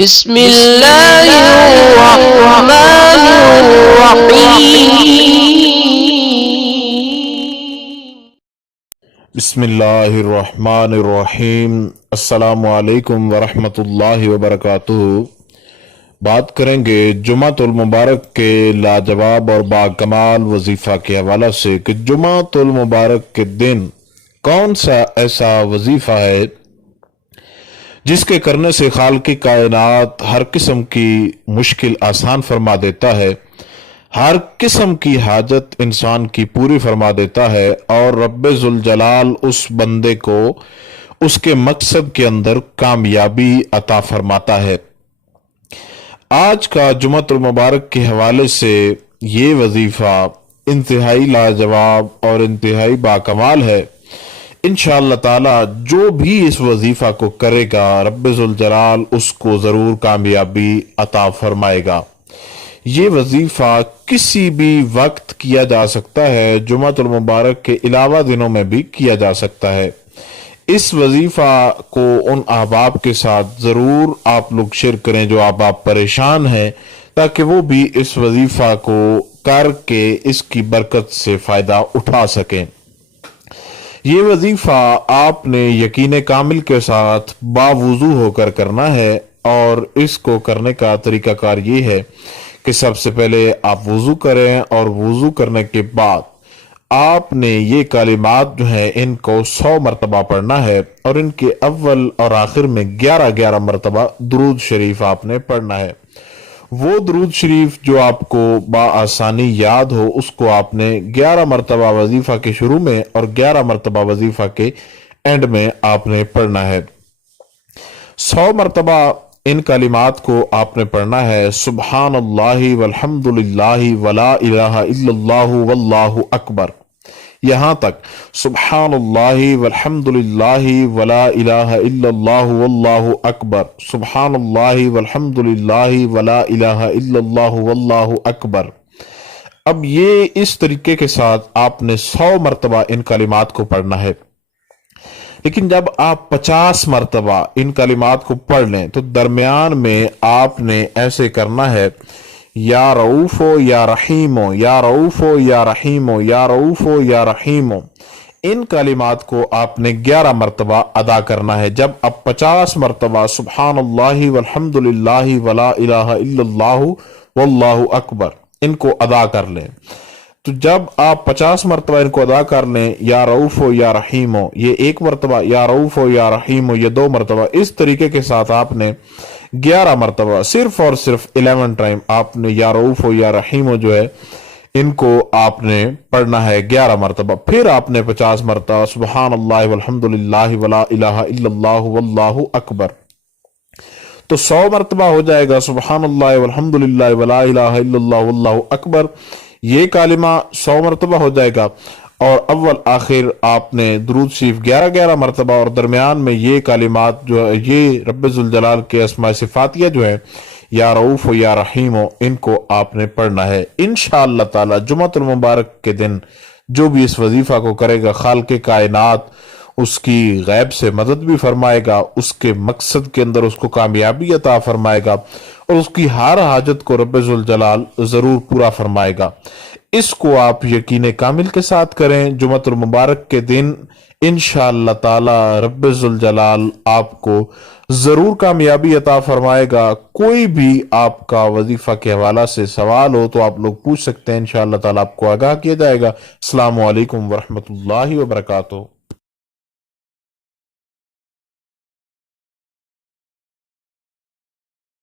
بسم اللہ الرحمن الرحیم۔ بسم اللہ الرحمن الرحیم۔ السلام علیکم ورحمۃ اللہ وبرکاتہ۔ بات کریں گے جمعۃ المبارک کے لاجواب اور باکمال وظیفہ کے حوالہ سے کہ جمعۃ المبارک کے دن کون سا ایسا وظیفہ ہے جس کے کرنے سے خالق کائنات ہر قسم کی مشکل آسان فرما دیتا ہے، ہر قسم کی حاجت انسان کی پوری فرما دیتا ہے، اور رب ذوالجلال اس بندے کو اس کے مقصد کے اندر کامیابی عطا فرماتا ہے۔ آج کا جمعۃ المبارک کے حوالے سے یہ وظیفہ انتہائی لاجواب اور انتہائی باکمال ہے۔ انشاءاللہ تعالی جو بھی اس وظیفہ کو کرے گا رب ذوالجلال اس کو ضرور کامیابی عطا فرمائے گا۔ یہ وظیفہ کسی بھی وقت کیا جا سکتا ہے، جمعۃ المبارک کے علاوہ دنوں میں بھی کیا جا سکتا ہے۔ اس وظیفہ کو ان احباب کے ساتھ ضرور آپ لوگ شیئر کریں جو آپ پریشان ہیں، تاکہ وہ بھی اس وظیفہ کو کر کے اس کی برکت سے فائدہ اٹھا سکیں۔ یہ وظیفہ آپ نے یقین کامل کے ساتھ باوضو ہو کر کرنا ہے، اور اس کو کرنے کا طریقہ کار یہ ہے کہ سب سے پہلے آپ وضو کریں، اور وضو کرنے کے بعد آپ نے یہ کلمات جو ہیں ان کو 100 مرتبہ پڑھنا ہے، اور ان کے اول اور آخر میں 11 مرتبہ درود شریف آپ نے پڑھنا ہے۔ وہ درود شریف جو آپ کو بآسانی یاد ہو اس کو آپ نے 11 مرتبہ وظیفہ کے شروع میں اور 11 مرتبہ وظیفہ کے اینڈ میں آپ نے پڑھنا ہے۔ 100 مرتبہ ان کلمات کو آپ نے پڑھنا ہے: سبحان اللہ والحمد للہ ولا الہ الا اللہ واللہ اکبر، یہاں تک سبحان اللہ والحمد للہ ولا الہ الا اللہ واللہ اکبر، سبحان اللہ والحمد للہ ولا الہ الا اللہ واللہ اکبر۔ اب یہ اس طریقے کے ساتھ آپ نے 100 مرتبہ ان کلمات کو پڑھنا ہے، لیکن جب آپ 50 مرتبہ ان کلمات کو پڑھ لیں تو درمیان میں آپ نے ایسے کرنا ہے: یا رؤوفو یا رحیمو، یا رؤوفو یا رحیمو، یا رؤوفو یا رحیمو۔ ان کلمات کو آپ نے 11 مرتبہ ادا کرنا ہے۔ جب آپ 50 مرتبہ سبحان اللہ والحمد للہ ولا الہ الا اللہ واللہ اکبر ان کو ادا کر لیں، تو جب آپ 50 مرتبہ ان کو ادا کر لیں، یا رؤوفو یا رحیمو یہ 1 مرتبہ، یا رؤوفو یا رحیمو یہ 2 مرتبہ، اس طریقے کے ساتھ آپ نے 11 مرتبہ صرف اور صرف 11 ٹائم آپ نے یا رؤوفو یا رحیمو جو ہے ان کو آپ نے پڑھنا ہے 11 مرتبہ۔ پھر آپ نے 50 مرتبہ سبحان اللہ والحمد للہ ولا الہ الا اللہ واللہ اکبر، تو 100 مرتبہ ہو جائے گا سبحان اللہ والحمد للہ ولا الہ الا اللہ واللہ اکبر، یہ کلمہ 100 مرتبہ ہو جائے گا، اور اول آخر آپ نے درود شریف 11 مرتبہ، اور درمیان میں یہ کلمات جو ہے یہ رب ذوالجلال کے اسماء صفاتیہ جو ہے یا رؤوف و یا رحیم ان کو آپ نے پڑھنا ہے۔ انشاءاللہ تعالی جمعۃ المبارک کے دن جو بھی اس وظیفہ کو کرے گا خالق کائنات اس کی غیب سے مدد بھی فرمائے گا، اس کے مقصد کے اندر اس کو کامیابی عطا فرمائے گا، اور اس کی ہر حاجت کو رب ذوالجلال ضرور پورا فرمائے گا۔ اس کو آپ یقین کامل کے ساتھ کریں جمعۃ المبارک کے دن، انشاءاللہ تعالی رب ذوالجلال آپ کو ضرور کامیابی عطا فرمائے گا۔ کوئی بھی آپ کا وظیفہ کے حوالہ سے سوال ہو تو آپ لوگ پوچھ سکتے ہیں، انشاءاللہ تعالی آپ کو آگاہ کیا جائے گا۔ السلام علیکم ورحمۃ اللہ وبرکاتہ۔